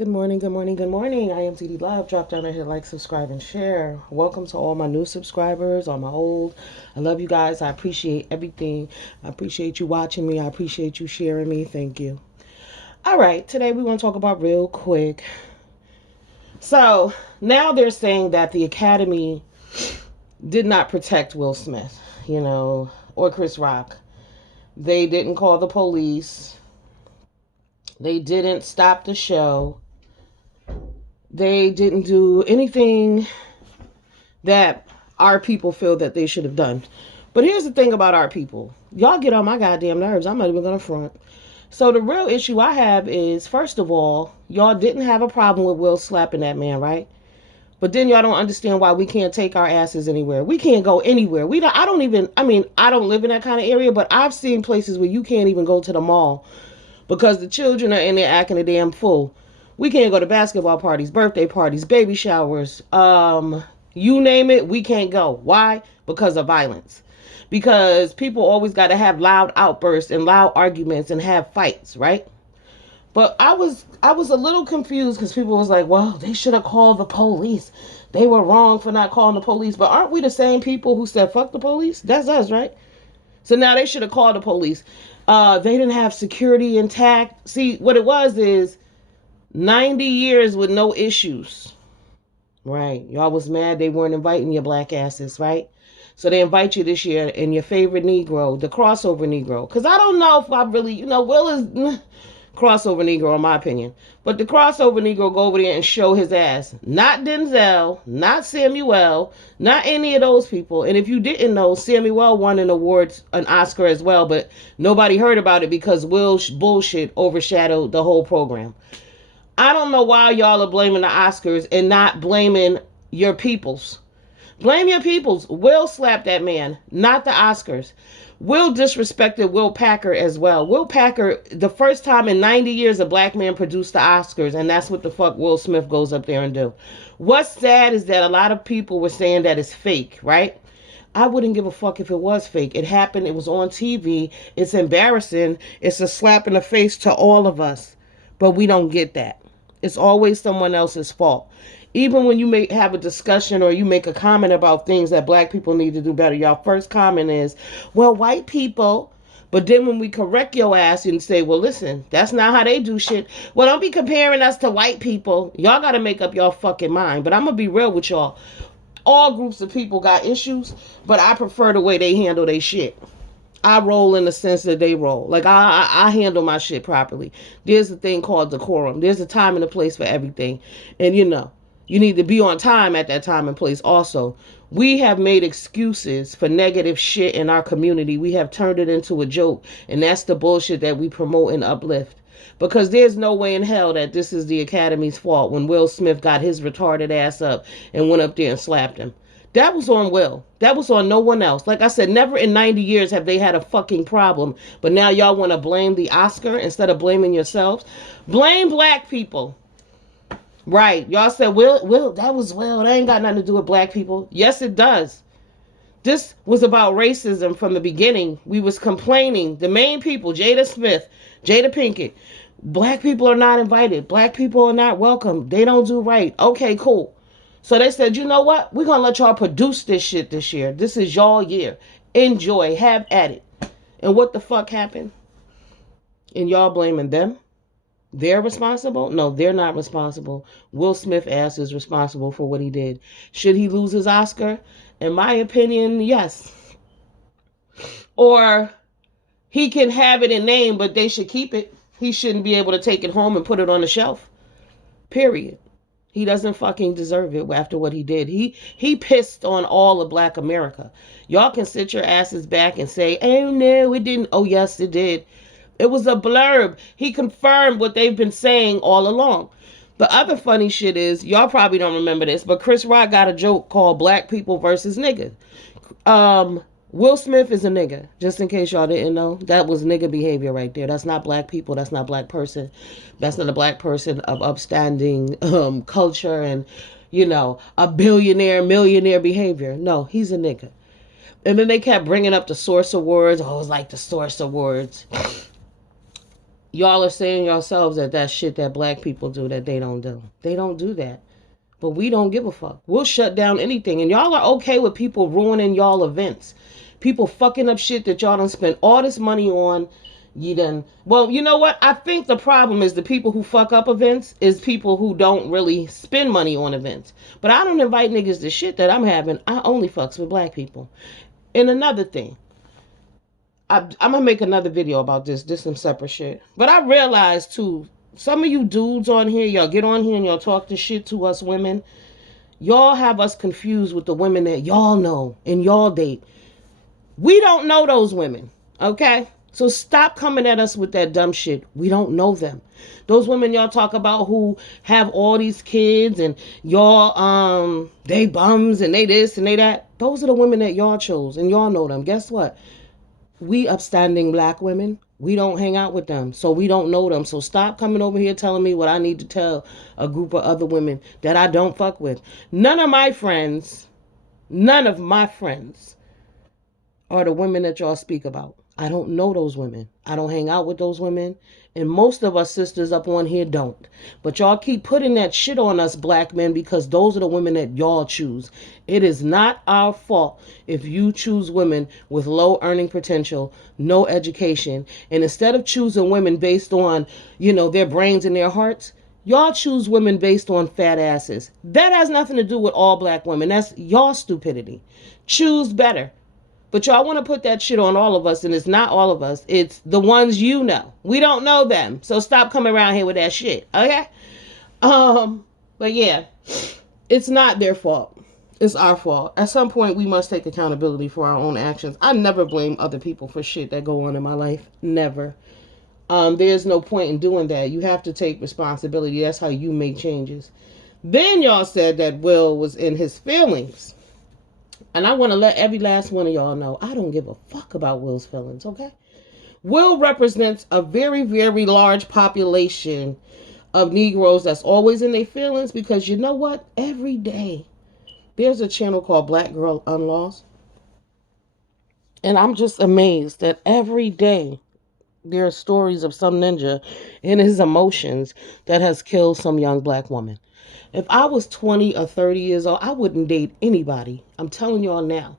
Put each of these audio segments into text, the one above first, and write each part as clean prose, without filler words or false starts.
Good morning, good morning, good morning. I am TD Love. Drop down and hit like, subscribe, and share. Welcome to all my new subscribers, all my old. I love you guys. I appreciate everything. I appreciate you watching me. I appreciate you sharing me. Thank you. All right, today we want to talk about real quick. So now they're saying that the Academy did not protect Will Smith, or Chris Rock. They didn't call the police. They didn't stop the show. They didn't do anything that our people feel that they should have done. But here's the thing about our people. Y'all get on my goddamn nerves. I'm not even going to front. So the real issue I have is, first of all, y'all didn't have a problem with Will slapping that man, right? But then y'all don't understand why we can't take our asses anywhere. We can't go anywhere. I don't live in that kind of area, but I've seen places where you can't even go to the mall because the children are in there acting a damn fool. We can't go to basketball parties, birthday parties, baby showers, you name it, we can't go. Why? Because of violence. Because people always got to have loud outbursts and loud arguments and have fights, right? But I was a little confused because people was like, well, they should have called the police. They were wrong for not calling the police. But aren't we the same people who said fuck the police? That's us, right? So now they should have called the police. They didn't have security intact. See, what it was is 90 years with no issues. Right. Y'all was mad they weren't inviting your black asses, right? So they invite you this year and your favorite Negro, the crossover Negro. Because I don't know if I really, Will is crossover Negro in my opinion. But the crossover Negro go over there and show his ass. Not Denzel, not Samuel, not any of those people. And if you didn't know, Samuel won an Oscar as well, but nobody heard about it because Will's bullshit overshadowed the whole program. I don't know why y'all are blaming the Oscars and not blaming your peoples. Blame your peoples. Will slapped that man, not the Oscars. Will disrespected Will Packer as well. Will Packer, the first time in 90 years a black man produced the Oscars, and that's what the fuck Will Smith goes up there and do. What's sad is that a lot of people were saying that it's fake, right? I wouldn't give a fuck if it was fake. It happened. It was on TV. It's embarrassing. It's a slap in the face to all of us. But we don't get that. It's always someone else's fault. Even when you may have a discussion or you make a comment about things that black people need to do better, y'all first comment is, well, white people. But then when we correct your ass and say, well, listen, that's not how they do shit. Well, don't be comparing us to white people. Y'all got to make up your fucking mind. But I'm going to be real with y'all. All groups of people got issues, but I prefer the way they handle their shit. I roll in the sense that they roll. Like, I handle my shit properly. There's a thing called decorum. There's a time and a place for everything. And, you need to be on time at that time and place also. We have made excuses for negative shit in our community. We have turned it into a joke. And that's the bullshit that we promote and uplift. Because there's no way in hell that this is the Academy's fault when Will Smith got his retarded ass up and went up there and slapped him. That was on Will. That was on no one else. Like I said, never in 90 years have they had a fucking problem. But now y'all want to blame the Oscar instead of blaming yourselves. Blame black people. Right. Y'all said, Will, that was Will. That ain't got nothing to do with black people. Yes, it does. This was about racism from the beginning. We was complaining. The main people, Jada Smith, Jada Pinkett. Black people are not invited. Black people are not welcome. They don't do right. Okay, cool. So they said, you know what? We're going to let y'all produce this shit this year. This is y'all year. Enjoy. Have at it. And what the fuck happened? And y'all blaming them? They're responsible? No, they're not responsible. Will Smith ass is responsible for what he did. Should he lose his Oscar? In my opinion, yes. Or he can have it in name, but they should keep it. He shouldn't be able to take it home and put it on the shelf. Period. He doesn't fucking deserve it after what he did. He pissed on all of black America. Y'all can sit your asses back and say, oh no, it didn't. Oh yes, it did. It was a blurb. He confirmed what they've been saying all along. The other funny shit is, y'all probably don't remember this, but Chris Rock got a joke called Black People versus Nigga. Will Smith is a nigga, just in case y'all didn't know. That was nigga behavior right there. That's not black people. That's not black person. That's not a black person of upstanding culture and, a billionaire, millionaire behavior. No, he's a nigga. And then they kept bringing up the Source Awards. Oh, it was like the Source Awards. Y'all are saying yourselves that that shit that black people do that they don't do. They don't do that. But we don't give a fuck. We'll shut down anything. And y'all are okay with people ruining y'all events. People fucking up shit that y'all done spent all this money on. You done. Well, you know what? I think the problem is the people who fuck up events is people who don't really spend money on events. But I don't invite niggas to shit that I'm having. I only fucks with black people. And another thing, I'm gonna make another video about this. This some separate shit. But I realized too, some of you dudes on here, y'all get on here and y'all talk this shit to us women. Y'all have us confused with the women that y'all know and y'all date. We don't know those women, okay? So stop coming at us with that dumb shit. We don't know them. Those women y'all talk about who have all these kids and y'all they bums and they this and they that. Those are the women that y'all chose and y'all know them. Guess what? We upstanding black women, we don't hang out with them, so we don't know them. So stop coming over here telling me what I need to tell a group of other women that I don't fuck with. None of my friends are the women that y'all speak about. I don't know those women. I don't hang out with those women. And most of us sisters up on here don't. But y'all keep putting that shit on us black men because those are the women that y'all choose. It is not our fault if you choose women with low earning potential, no education, and instead of choosing women based on, their brains and their hearts, y'all choose women based on fat asses. That has nothing to do with all black women. That's y'all stupidity. Choose better. But y'all want to put that shit on all of us, and it's not all of us. It's the ones you know. We don't know them. So stop coming around here with that shit. Okay? But yeah, it's not their fault. It's our fault. At some point, we must take accountability for our own actions. I never blame other people for shit that go on in my life. Never. There's no point in doing that. You have to take responsibility. That's how you make changes. Then y'all said that Will was in his feelings. And I want to let every last one of y'all know, I don't give a fuck about Will's feelings, okay? Will represents a very, very large population of Negroes that's always in their feelings because you know what? Every day, there's a channel called Black Girl Unlost. And I'm just amazed that every day there are stories of some ninja in his emotions that has killed some young black woman. If I was 20 or 30 years old, I wouldn't date anybody. I'm telling y'all now.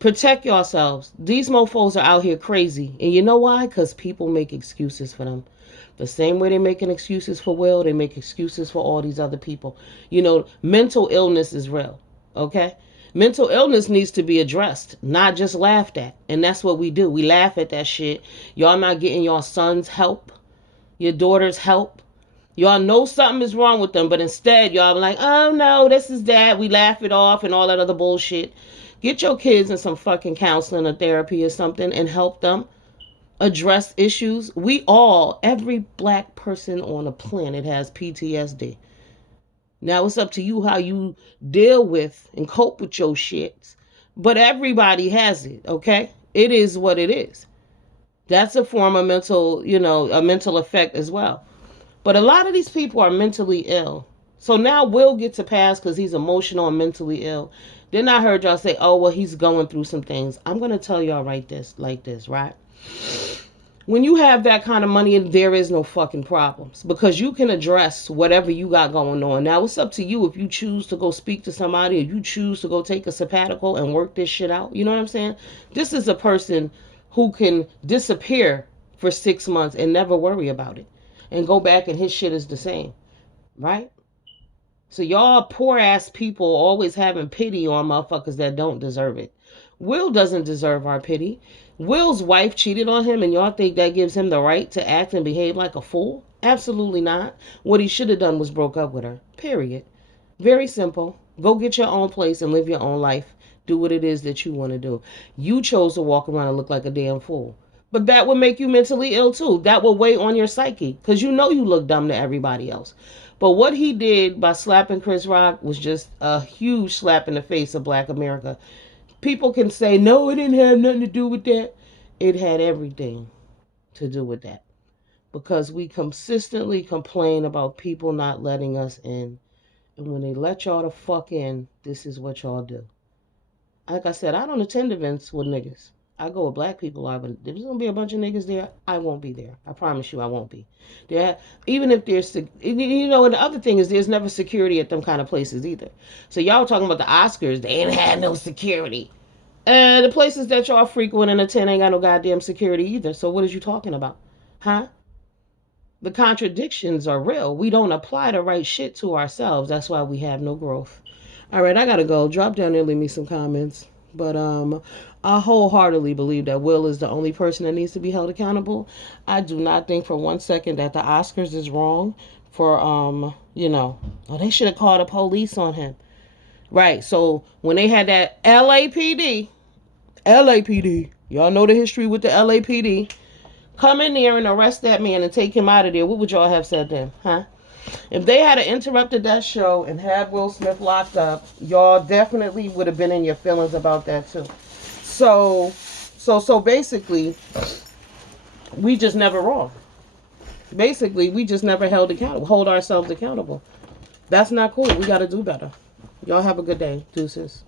Protect yourselves. These mofos are out here crazy. And you know why? Because people make excuses for them. The same way they're making excuses for Will, they make excuses for all these other people. Mental illness is real. Okay? Mental illness needs to be addressed, not just laughed at. And that's what we do. We laugh at that shit. Y'all not getting your sons help, your daughters help. Y'all know something is wrong with them, but instead y'all be like, oh no, this is that. We laugh it off and all that other bullshit. Get your kids in some fucking counseling or therapy or something and help them address issues. Every black person on the planet has PTSD. Now it's up to you how you deal with and cope with your shits. But everybody has it, okay? It is what it is. That's a form of a mental effect as well. But a lot of these people are mentally ill. So now Will gets a pass because he's emotional and mentally ill. Then I heard y'all say, oh, well, he's going through some things. I'm going to tell y'all like this, right? When you have that kind of money, there is no fucking problems because you can address whatever you got going on. Now, it's up to you if you choose to go speak to somebody or you choose to go take a sabbatical and work this shit out. You know what I'm saying? This is a person who can disappear for 6 months and never worry about it and go back and his shit is the same, right? So y'all poor ass people always having pity on motherfuckers that don't deserve it. Will doesn't deserve our pity. Will's wife cheated on him and y'all think that gives him the right to act and behave like a fool? Absolutely not. What he should have done was broke up with her. Period. Very simple. Go get your own place and live your own life. Do what it is that you want to do. You chose to walk around and look like a damn fool. But that would make you mentally ill too. That will weigh on your psyche because you look dumb to everybody else. But what he did by slapping Chris Rock was just a huge slap in the face of Black America. People can say, no, it didn't have nothing to do with that. It had everything to do with that. Because we consistently complain about people not letting us in. And when they let y'all the fuck in, this is what y'all do. Like I said, I don't attend events with niggas. I go with black people are, but if there's gonna be a bunch of niggas there, I won't be there. I promise you, I won't be there. Even if there's, you know, and the other thing is, there's never security at them kind of places either. So y'all talking about the Oscars? They ain't had no security. And the places that y'all frequent and attend ain't got no goddamn security either. So what is you talking about, huh? The contradictions are real. We don't apply the right shit to ourselves. That's why we have no growth. All right, I gotta go. Drop down there, leave me some comments. But I wholeheartedly believe that Will is the only person that needs to be held accountable. I do not think for one second that the Oscars is wrong for you know, oh, they should have called the police on him. Right. So when they had that LAPD, y'all know the history with the LAPD. Come in there and arrest that man and take him out of there. What would y'all have said then, huh? If they had interrupted that show and had Will Smith locked up, y'all definitely would have been in your feelings about that too. So basically, we just never wrong. Basically, we just never hold ourselves accountable. That's not cool. We got to do better. Y'all have a good day. Deuces.